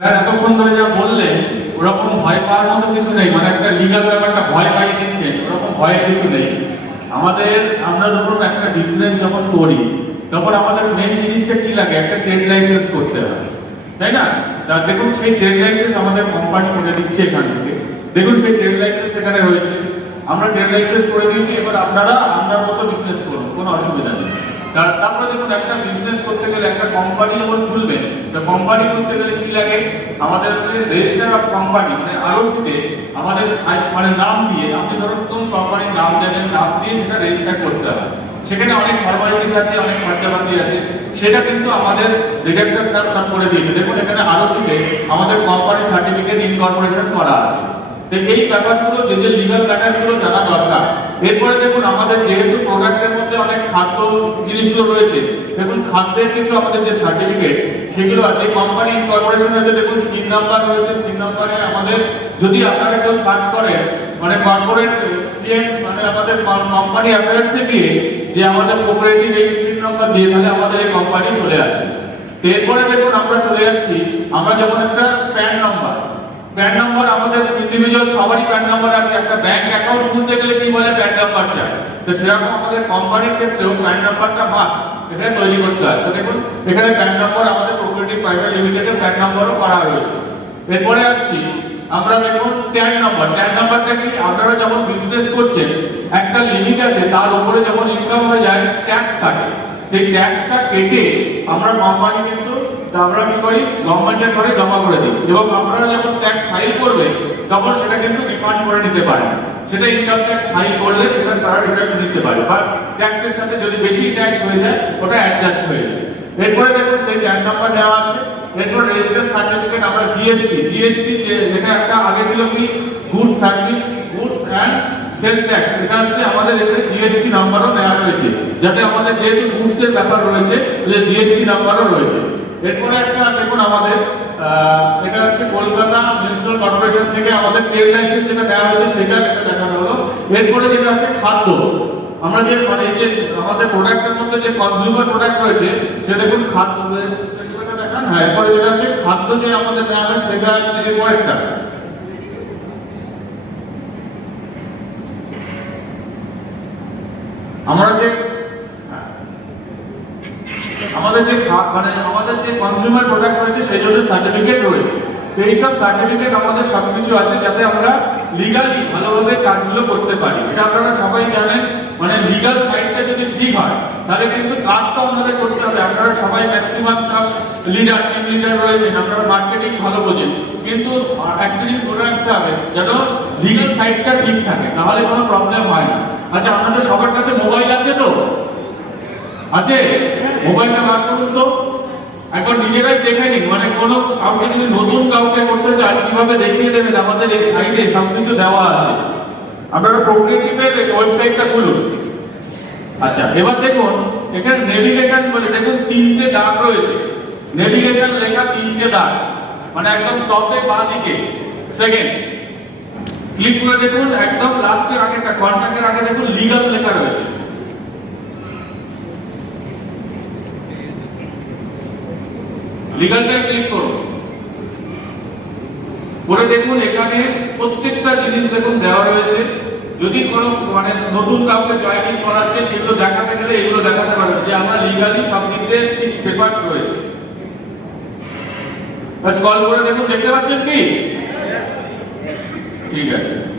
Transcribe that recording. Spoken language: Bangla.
স্যার, এতক্ষণ ধরে যা বললেন, ওরকম ভয় পাওয়ার মতো কিছু নেই। মানে একটা লিগাল ব্যাপারটা ভয় পাইয়ে দিচ্ছে, ওরকম ভয়ের কিছু নেই। আমাদের, আমরা ধরুন একটা বিজনেস যখন করি, তখন আমাদের মেন জিনিসটা কি লাগে? একটা ট্রেড লাইসেন্স করতে হয়। তাই না? তা দেখুন, সেই ট্রেড লাইসেন্স আমাদের কোম্পানি করে দিচ্ছে এখান থেকে। দেখুন, সেই ট্রেড লাইসেন্স এখানে রয়েছে। আমরা ট্রেড লাইসেন্স করে দিয়েছি, এবার আপনারা, আপনার মতো বিজনেস করুন, কোনো অসুবিধা নেই। তারপরে দেখুন, একটা বিজনেস করতে গেলে একটা কোম্পানি যখন খুলবেন তো কোম্পানি করতে গেলে কি লাগে? আমাদের হচ্ছে রেজিস্টার অফ কোম্পানি মানে আরওসিতে আমাদের মানে নাম দিয়ে, আপনি ধরুন কোন কোম্পানির নাম দেবেন নাম দিয়ে সেটা রেজিস্টার করতে হবে। সেখানে অনেক ফর্মালিটিস আছে, অনেক খরচাপাতি আছে। সেটা কিন্তু আমাদের ডিরেক্টর স্টাফ সব করে দিয়েছে। দেখুন, এখানে আরওসিতে আমাদের কোম্পানি সার্টিফিকেট ইনকর্পোরেশন করা আছে। তো এই ব্যাপারগুলো, যে যে লিগাল ম্যাটারগুলো জানা দরকার। এরপরে দেখুন, আমাদের যেহেতু প্রোডাক্টের মধ্যে খাদ্য জিনিসগুলো রয়েছে, দেখুন খাদ্যের কিছু আমাদের যে সার্টিফিকেট সেগুলো আছে। কোম্পানি ইনকর্পোরেশন আছে দেখুন সিম নাম্বার রয়েছে সিম নাম্বারে আমাদের যদি আপনারা কেউ সার্চ করেন মানে কর্পোরেট মানে আমাদের কোম্পানি অ্যাফেয়ার্সে গিয়ে যে আমাদের কোঅপারেটিভ এই সিম নাম্বার দিয়ে তাহলে আমাদের এই কোম্পানি চলে আসে। এরপরে দেখুন আমরা চলে যাচ্ছি, আমরা যেমন একটা প্যান নাম্বার প্যান নাম্বার আমাদের ইন্ডিভিজুয়াল সবারই প্যান নাম্বার আছে। একটা ব্যাংক অ্যাকাউন্ট খুলতে গেলে কি বলে? প্যান নাম্বার চাই। তো সেরকম আমাদের কোম্পানির ক্ষেত্রেও প্যান নাম্বারটা মাস্ট এখানে তৈরি করতে হয়। তো দেখুন, এখানে প্যান নাম্বার আমাদের কোঅপারেটিভ প্রাইভেট লিমিটেডের প্যান নাম্বারও করা হয়েছে। এরপরে আসছি, আমরা দেখুন ট্যান নাম্বার ট্যান নাম্বারটা কি? আপনারা যখন বিজনেস করছেন, একটা লিমিট আছে, তার উপরে যখন ইনকাম হয়ে যায় ট্যাক্স থাকে। সেই ট্যাক্সটা কেটে আমরা কোম্পানি কিন্তু আমরা কি করি? গভর্নমেন্টের ঘরে জমা করে দিই। এবং আপনারা যখন ট্যাক্স ফাইল করবে তখন সেটা কিন্তু রিফান্ড করে নিতে পারেন। সেটা ইনকাম ট্যাক্স ফাইল করলে সেটা তারা রিটার্ন নিতে পারে। বা ট্যাক্সের সাথে যদি বেশি ট্যাক্স হয়ে যায়, ওটা অ্যাডজাস্ট হয়ে যায়। এরপরে দেখুন সেই ট্যান নাম্বার দেওয়া আছে। এরপর রেজিস্টার সার্টিফিকেট আমরা জিএসটি জিএসটি যেটা একটা আগে ছিল কি? Good service goods and sale tax এটা হচ্ছে আমাদের এখানে জিএসটি নাম্বারও দেওয়া রয়েছে। যাতে আমাদের যেহেতু গুডস এর ব্যাপার রয়েছে জিএসটি নাম্বারও রয়েছে। এরপরে একটা দেখুন আমাদের এটা হচ্ছে কলকাতা মিউনিসিপাল কর্পোরেশন থেকে আমাদের ট্রেড লাইসেন্স যেটা দেওয়া হয়েছে সেটা হলো এরপরে যেটা হচ্ছে খাদ্য। আমরা যে মানে যে, আমাদের প্রোডাক্টের মধ্যে যে কনজিউমার প্রোডাক্ট রয়েছে খাদ্য। হ্যাঁ এরপরে যেটা হচ্ছে খাদ্য যে আমাদের দেওয়া হয়, সেটা হচ্ছে এরপরেরটা আমরা যে আমাদের যে মানে আমাদের যে কনজিউমার প্রোডাক্ট রয়েছে, সেই জন্য সার্টিফিকেট রয়েছে। এইসব সার্টিফিকেট আমাদের সবকিছু আছে, যাতে আমরা লিগালি ভালোভাবে কাজগুলো করতে পারি। এটা আপনারা সবাই জানেন মানে লিগাল সাইডটা যদি ঠিক হয়, তাহলে কিন্তু কাজ তো আপনাদের করতে হবে। আপনারা সবাই ম্যাক্সিমাম সব লিডার টিম লিডার রয়েছেন, আপনারা মার্কেটিং ভালো বোঝেন। কিন্তু একটা জিনিস মনে রাখতে হবে, যেন লিগাল সাইডটা ঠিক থাকে তাহলে কোনো প্রবলেম হয় না। আচ্ছা আপনাদের সবার কাছে মোবাইল আছে তো? আছে? মোবাইলটা বার করুন তো। একবার নিজেরাই দেখে নিন। মানে কোনো কাউকে যদি নতুন কাউকে করতে চান, কীভাবে দেখিয়ে দেবেন? আমাদের এই সাইডে সবকিছু দেওয়া আছে। আপনারা প্রোগ্রেটিভের ওয়েবসাইটটা খুলুন। আচ্ছা এবার দেখুন, এখানে নেভিগেশন বলে, দেখুন তিনটে দাগ রয়েছে। নেভিগেশন লেখা তিনটে দাগ। মানে একদম টপে বাঁ দিকে। সেকেন্ড ক্লিক করে দেখুন, একদম লাস্টের আগেটা কন্ট্যাক্টের আগে দেখুন লিগাল লেখা রয়েছে। লিগালটায় ক্লিক করুন করে। দেখুন, এখানে প্রত্যেকটা জিনিস দেখুন দেওয়া রয়েছে। যদি কোনো মানে নতুন কাউকে জয়েনিং করাচ্ছে সেগুলো দেখাতে গেলে এগুলো দেখাতে পারবে যে আমরা লিগালি সব দিক দিয়ে ঠিক পেপার রয়েছে। স্কল করে দেখুন, দেখতে পাচ্ছেন কি? ঠিক আছে।